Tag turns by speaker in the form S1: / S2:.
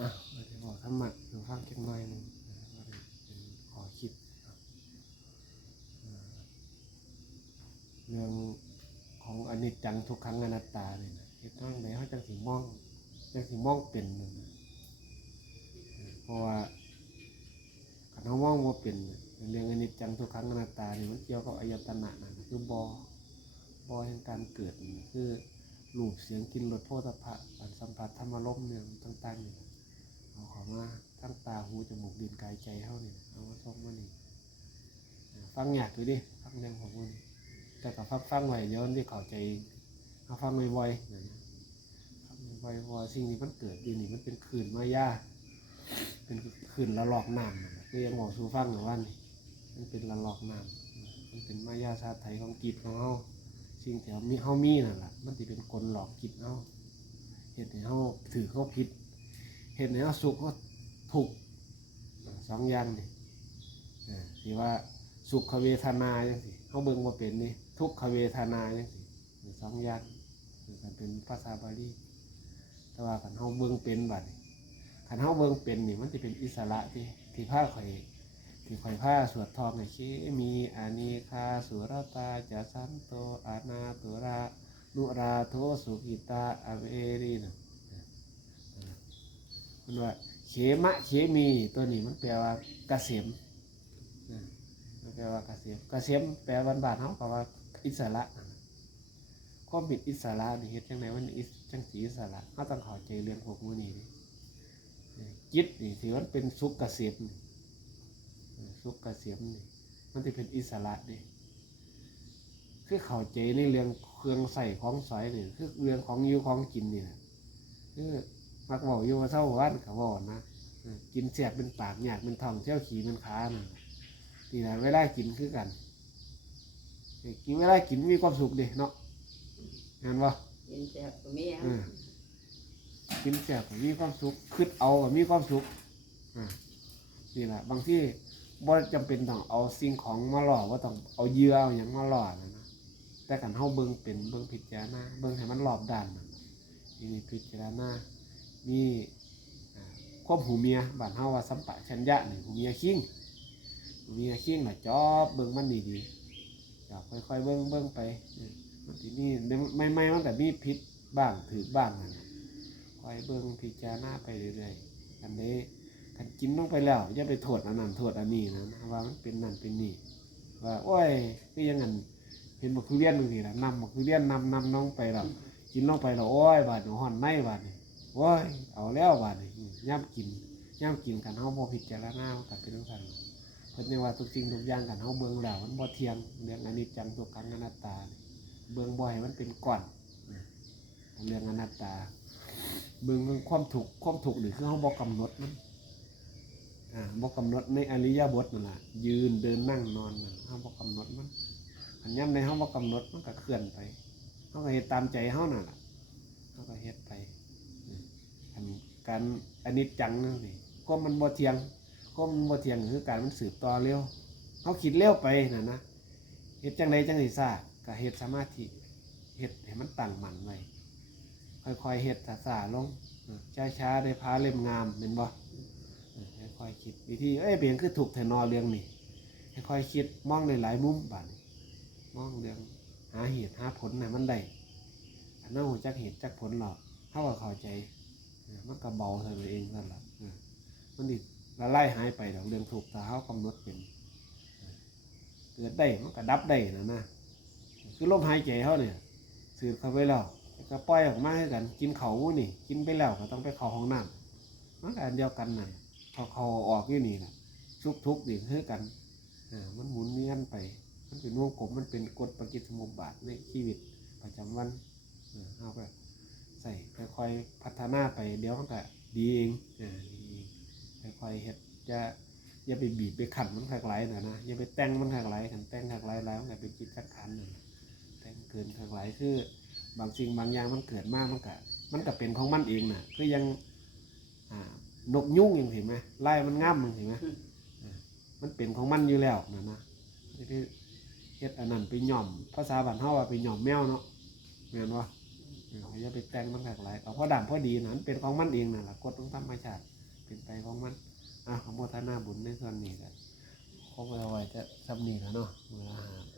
S1: อะเราจะบอกธรรมะหรือฟังเล็กน้อยหนึ่งนะว่าเป็นขอคิดเรื่องของอนิจจังทุกขังอนัตตาเนี่ยนะเฮ็ดทางใดเขาจังสิมองจังสิมองเป็นนั่นนะเออเพราะว่าคันเขามองว่าเป็นน่ะเรื่องอนิจจังทุกขังอนัตตาเนี่ยมันเกี่ยวกับอายตนะนะคือบอบอแห่งการเกิดคือรูปเสียงกินรสโผฏฐัพพะการสัมผัสธรรมารมณ์เนี่ยต่างๆเนี่ย เอาของมาทั้งตาหูจมูกดินกายใจเท่านี่เอามาส่งมานี่ฟังอยากดูดิฟังเรื่องของมันแต่ก็ฟังฟังไว้เยวมันที่เข้าใจเอาฟังบ่อยๆนะฟังบ่อยๆสิ่งนี้มันเกิดดีนี่มันเป็นคืนมายาเป็นคืนละลอกน้ำนั่นน่ะคือยังบอกสู่ฟังหน่อว่านี่มันเป็นละลอกน้ำมันเป็นมายาชาติไทยของกิจของเฮาสิ่งที่เฮามีเฮามีนั่นแหละมันจะเป็นกลหลอกกิจเฮาเหตุให้เฮาถือเขาผิด เห็นในว่าสุขก็ถูกข์สองอย่างนี่ที่ว่าสุขเวทนาจังสิเขาเบิ่งว่าเป็นนี่ทุกขเวทนาจังสินี่สองอย่างคือกันเป็นภาษาบาลีแต่ว่าคันเขาเบิ่งเป็นบัดขันเขาเบิ่งเป็นนี่มันจะเป็นอิสระที่ที่ผ้าข่อยที่ข่อยผ้าสวดทองไอ้เคมีอานีคาสุรตาจะสันโตอานาตุรานุราโทสุกิตาอเวรีนะ มันว่าเขมะเขมีตัวนี้มันแปลว่าเกษมมันแปลว่ากเกษมเกษมแปลวันบาทเขาก็ว่าอิสระความเป็นอิสระนี่เฮ็ดจังไดมันอิสจังสีอิสระเขาต้องเข้าใจเรื่องพวกมื้อนี้นี่จิตนี่ที่มันเป็นสุขเกษมสุขเกษมนี่มันจะเป็นอิสระนี่คือเข้าใจในเรื่องเครื่องใส่ของสอยนี่คือเรื่องของอยู่ของกินนี่แหละคือ มักบอกอยู่ว่าเศร้าวันเขาบอกนะเออกินเสียบเป็นปากหยาดเป็นทองเที่ยวขี่เป็นขานะนี่แหละเวลากินคือกันเอ้ยกินเวลากินมีความสุขดิเนาะเห็นปะ
S2: กินแซ่บก็มีอะ
S1: เออกินเสียบก็มีความสุขคืดเอาก็มีความสุขอ่านี่แหละบางที่บ่จำเป็นต้องเอาสิ่งของมาหล่อว่าต้องเอาเหยื่อเอาอย่างมาหล่อนะนะแต่กันเฮาเบิ่งเป็นเบิ่งพิจารณาเบิ่งให้มันรอบด้านนะนี่พิจารณา มีอ่ควบหูเมียบ้านเฮาว่าสัมปะชัญญะนี่หูเมียคิงหูเมียคิงน่ะจอบเบิ่งมันดีดีๆจอบค่อยๆเบิ่งเบิ่งไปเออมันสิมีไม่ไม่มันก็มีพิษบ้างถือบ้างนั่นน่ะคอยเบิ่งพิจารณาไปเรื่อยๆอันนี้คันกินลงไปแล้วอย่าไปโทษอันนั้นโทษอันนี้นะว่ามันเป็นนั่นเป็นนี่ว่าโอ้ยคืออยังงั้นเห็นบอกคือเลี้ยนบางทีละนำบอกคือเลี้ยนนำนำน้องไปแล้วกินลงไปแล้วโอ้ยบาดหนูห่อนในบาดนี่ โอ้ยเอาแล้วบาดนี้ย่ำกินย่ำกินกันเฮาบ่พิจารณากันเป็นจังซั่นเพิ่นว่าทุกสิ่งทุกอย่างกันเฮาเบิ่งแล้วมันบ่เที่ยงเรื่องอนิจจังทุกขังอนัตตา เบิ่งบ่ให้มันเป็นก้อนเรื่องอนัตตา เบิ่งเรื่งความถูกข์ความถูกข์นี่คือเฮาบ่กำหนดมันอ่าบ่กำหนดในอริยบทนั่นล่ะยืนเดินนั่งนอนนั่นเฮาบ่กำหนดมันอันย่ำในเฮาบ่กำหนดมันก็เคลื่อนไปเฮาก็เฮ็ดตามใจเฮานั่นล่ะเฮาก็เฮ็ดไป การอันนี้จังนั่นสิก็มันบ่เทียงก็มันบ่เทียงคือการมันสืบต่อเร็วเขาคิดเร็วไปนะนะเฮ็ดจังไดจังสิซาก็เฮ็ดสมาธิเฮ็ดให้มันตั้งมั่นไว้ค่อยๆเฮ็ดช้าลงช้าๆได้พาเล่มงามแม่นบ่ค่อยๆคิดวิธีเอ้ยเปลี่ยนคือถูกแทนอเรื่องนี้ค่อยๆคิดมองในหลายมุมบัดนี้มองเรื่องหาเหตุหาผลให้มันได้อันนั้นหูจักเหตุจักผลหรอกเฮาก็เข้าใจ มันก็เบาเท่านั้นเองนั่นแหละมันดิละไล่หายไปดอกเรื่องถูกตาเขากำหนดเป็นเกิดได้มันก็ดับได้นะนะคือลมหายใจเขาเนี่ยสืบเข้าไปแล้วก็ปล่อยออกมาให้กัน กินเขาวนี่ กินไปแล้วก็ต้องไปเข้าห้องน้ำมันก็อันเดียวกันนั่นพอเขาออกอยู่นี่นะทุกทุกๆนี่คือกันมันหมุนเวียนไป มันเป็นวงกลมมันเป็นกฎปฏิสมุปบาทในชีวิตประจำวันเออเอาไป ใส่ค่อยๆพัฒนาไปเดี๋ยวมันก็ดีเองเออดีเองค่อยๆเฮ็ดจะอย่าไปบีบไปขันมันขักไหลนะนะอย่าไปแต่งมันขักไหลขันแต่งขักไหลแล้วมันก็เป็นจิตจักขันนะแต่งเกินขักไหลคือบางสิ่งบางอย่างมันเกิดมากมันก็มันก็เป็นของมันเองน่ะคือยังอ่านกยุ่งยังเห็นไหมไล่มันง่ำมันเห็นไหมเออมันเป็นของมันอยู่แล้วนะนะไม่ได้เฮ็ดอันนั้นไปหย่อมภาษาบ้านเฮาว่าไปหย่อมแมวเนาะแม่นว่าเเอย่าไปแต่งมันหลากหลายเอาพอด่ามพอดีนะมันเป็นของมันเองนั่นแหละกฎของธรรมชาติเป็นไปของมันอะขอโมทนาบุญในส่วนนี้แหละคงเอาไว้จะทำนี่แล้วเนาะมืออาหาร